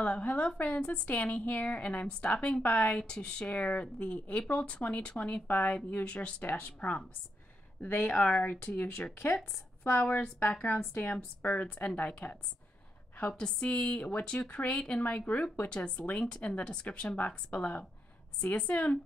Hello friends, it's Danny here, and I'm stopping by to share the April 2025 Use Your Stash prompts. They are to use your kits, flowers, background stamps, birds, and die cuts. Hope to see what you create in my group, which is linked in the description box below. See you soon!